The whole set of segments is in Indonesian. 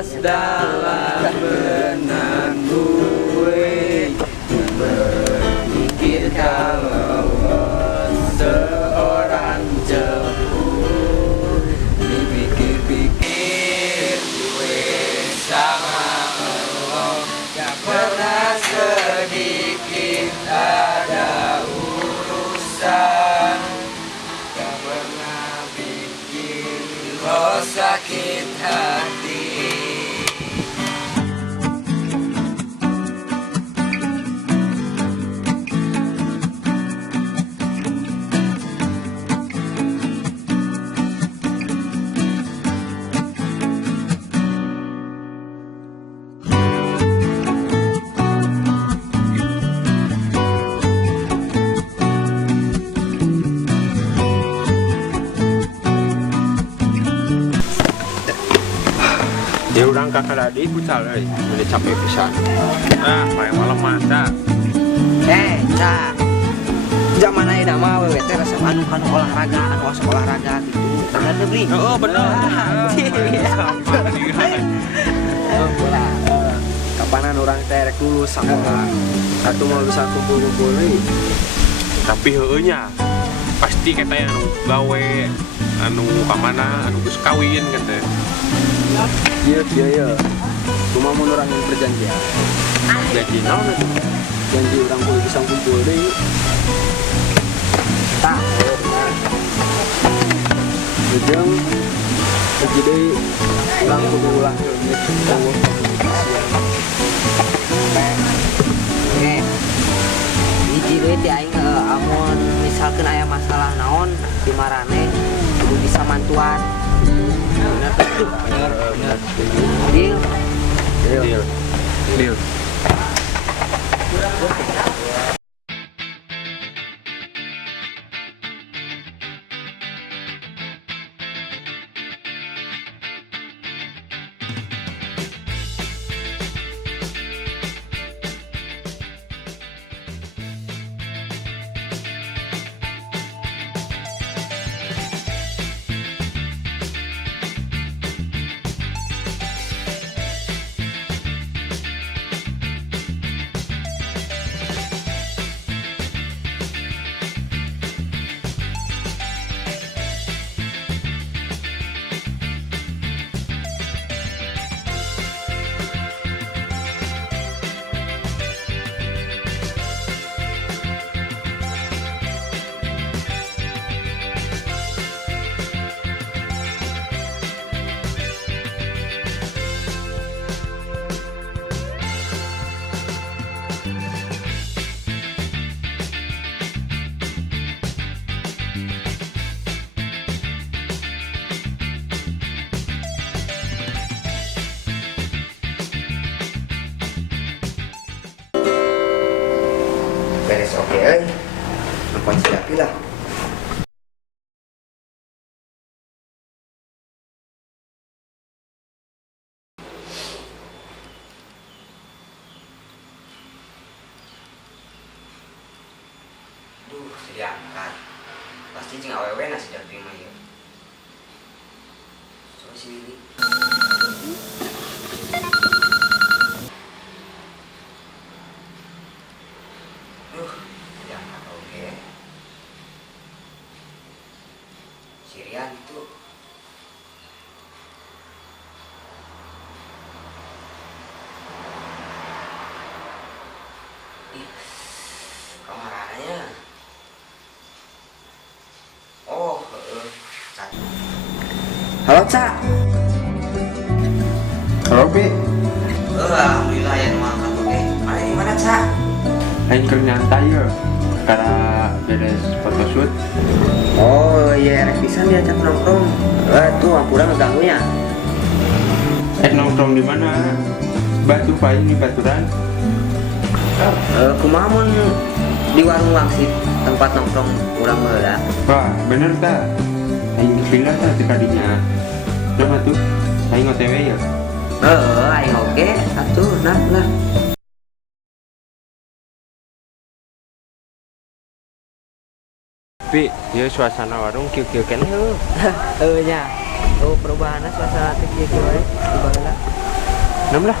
terlintas dalam benak gue, berpikir kalau seorang jauh, dipikir-pikir gue sama lo, gak pernah sedikit ada urusan, gak pernah bikin lo sakit hati. Ya orang kakak tadi pucal udah capek pisan. Main malam mata. Cak, zaman ayeuna mah wewe teh resep anu olahraga, olahraga gitu. Bener teh beli. Oh bener. Kapanan orang teh rek lulus sakola. Atuh mau bisa kumpul-kumpul deui. Tapi heueunya pasti katanya anu gawe anu kamana anu geus kawin katanya. Iya. Cuma mun orang yang perjanjian. Jadi naon atuh? Janji orang kudu bisa kumpul deui. Tah, Ujung pergi deui urang kudu ulah ke Oke. Hiji deui teh aing amun misalkeun aya masalah naon di marane kudu bisa mantuan. Bener tuh. Bener. Deal. Beres oke Nelfon si Api lah. Duh, sudah angkat. Pasti cing awewe nasi sudah terima ya. Coba si Willy. Sirian itu kemarannya halo Cak. Halo Pi. Alhamdulillah ya nuangkat oke. Mana di mana Cak? Lain keur nyantai ya. Karena beres photoshoot. Oh iya, rek pisan diajak nongkrong. Tuh ampura ngeganggunya. Nongkrong di mana? Batu paling di Baturan. Kumaha mun di warung wangsit tempat nongkrong urang heula. Wah, bener tak? Aing kepindah tak sekalinya. Coba tuh, aing OTW ya. Aing oke, atuh nah lah. Pi, ya suasana warung kieu-kieu keneh heuh. Nya. Perubahanna suasana teh kieu we. Di baheula. enam lah.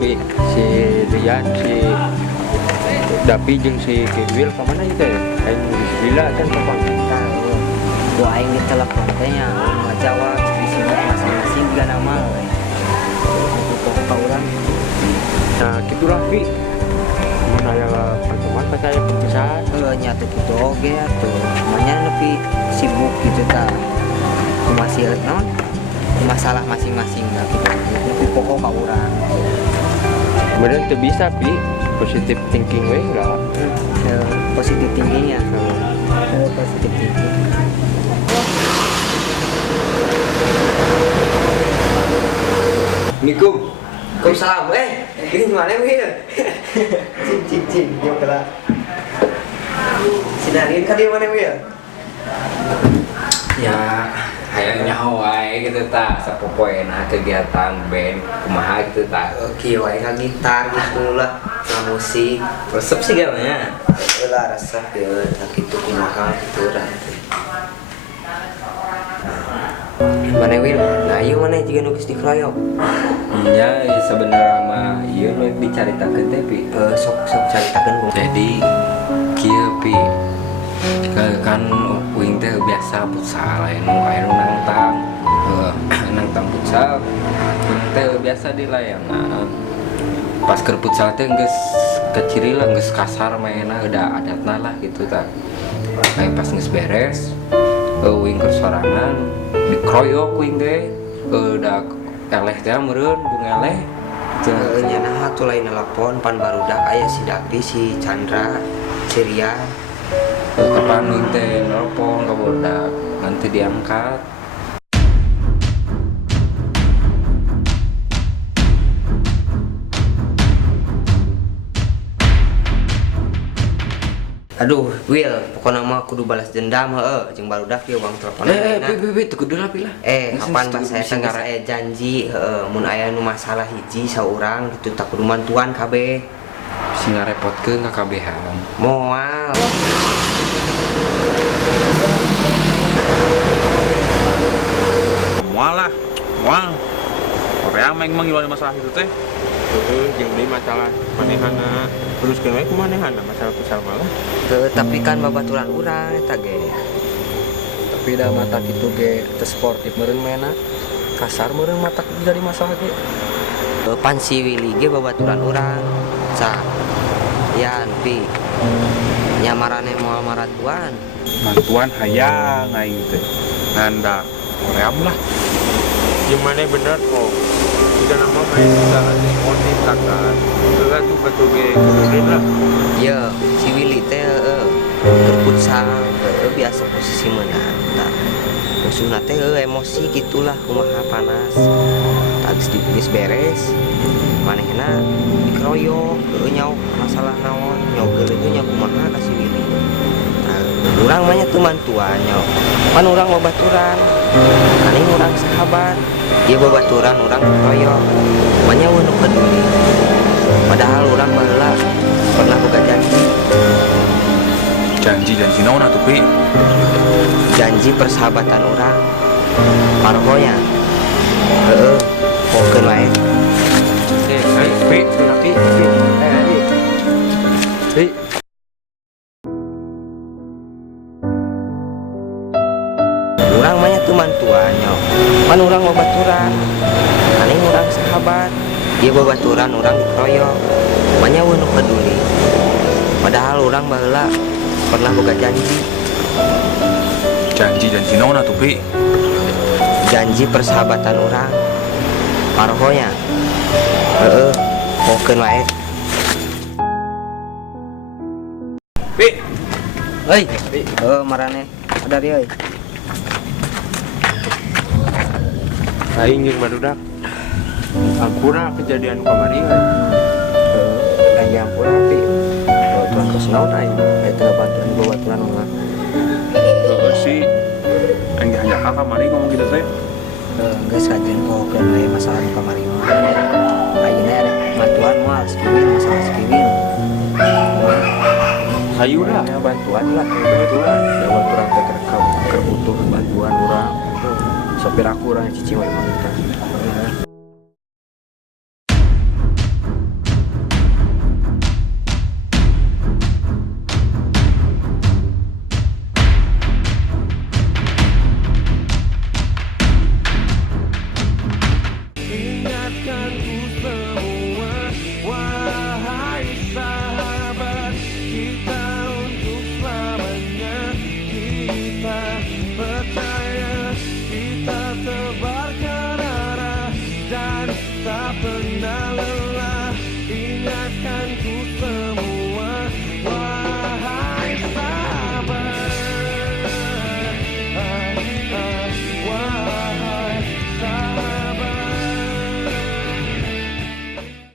Bi, si Rian, si Dapi jeung si Kewil kemana itu ya? Aing geus gila kan Bang. Gua aing di telepon teh nya mau jawab di sini masing-masing juga nama. Itu kok orang. Nah, gitulah Bi. Mun aya pertemuan pas aya perpisahan. Nya tuh gitu oge atuh. Namanya lebih sibuk gitu ta. Masih non masalah masing-masing lah gitu. Lebih pokok ka urang. Kemudian tuh bisa Bi, positive thinking we enggak? Positif tingginya. Positif tinggi. Assalamualaikum. Waalaikumsalam. Ini gimana ya? Cing, yuk lah. Sinarin kan di mana ya? Ya hayangnya wae gitu ta sapopoena kegiatan band kumaha gitu ta Oke, wae ka gitar gitu lah, musik. resep sih galanya Lah resep ya, kitu kumaha gitu urang. Mana Wil? Nah, ieu mana jiga nu geus dikeroyok? ya sebenarnya mah ieu nu dicaritakeun teh pi Sok caritakeun Bung. jadi kieu pi kan uing teh biasa futsal aya nu nangtang futsal uing teh biasa di layangan pas keur futsal teh geus keciri lah geus kasar mainna udah adatna lah gitu ta pas geus beres uing keur sorangan dikroyok uing teh udah eleh teh meureun bung eleh Nya nah atuh lain nelpon pan barudak aya si Dapi, si Chandra, si Rian. kapan uing teh nelpon ka bodak nanti diangkat. Aduh, Will, pokoknya mah kudu balas dendam jeung barudak ieu bang telepon. Teu kudu lah pilah. Kapan bahasa eta geus aya janji mun aya nu masalah hiji saurang gitu tak kudu mantuan kabeh. Sing ngarepotkeun ka kabehan. Moal. Mual. Korea main ngiluan masalah itu teh. Jeung deui masalah manehana teruskeun we ku manehana masalah futsal malah. Tapi kan babaturan urang eta ge. Tapi da mata kitu ge teu sportif meureun mainna. Kasar meureun mata jadi masalah ge. Pan si Willy ge babaturan urang. Ca. Yan pi. Nyamarane moal maratuan. Mantuan hayang aing teh. Nganda Korea lah. Gimana bener kok? Jika nama main bisa motif kakak, juga tuh betul ge kemudian lah. Iya, si Willy teh berfutsal biasa posisi menang. Musuhna teh emosi gitulah kumaha panas. Tagis dipis beres. Manehna dikeroyok, nyaw masalah naon, nyaw geuleuh nya kumaha ka si Willy. Urang mah nya teu mantuan nyaw. Pan urang babaturan. Aning urang sahabat. Dia babaturan urang dikeroyok. Manya nu peduli. Padahal urang baheula pernah boga janji. Janji naon atuh pi? Janji persahabatan urang. Parohonya. Pokeun wae. Pi. Urang mah nya teu mantuan nyaw. Pan urang babaturan. Aning urang sahabat. Dia babaturan urang dikeroyok. Manya nu peduli. Padahal urang baheula pernah boga janji. Janji naon atuh pi? Janji persahabatan urang. Parohonya. Pokeun wae. Pi. Heuy, marane. Ada dia euy. Aing jeung barudak. Ampura kejadian kamari we. Aing ampura tapi tuan kos naon aing. Eta baturan babaturan mah. Si anjing hanya kakak mari ngomong gitu teh. Geus kajian pokeun wae masalah nu kamari mah. Ayeuna rek bantuan moal skiwin masalah skiwin. hayulah Ya, bantuan lah bantuan ya waktu rantai butuh bantuan orang sopir aku orang cici wae mantan ya. Ingatkanku semua, wahai sahabat, kita untuk selamanya. Kita percaya, kita tebarkan arah dan tak pernah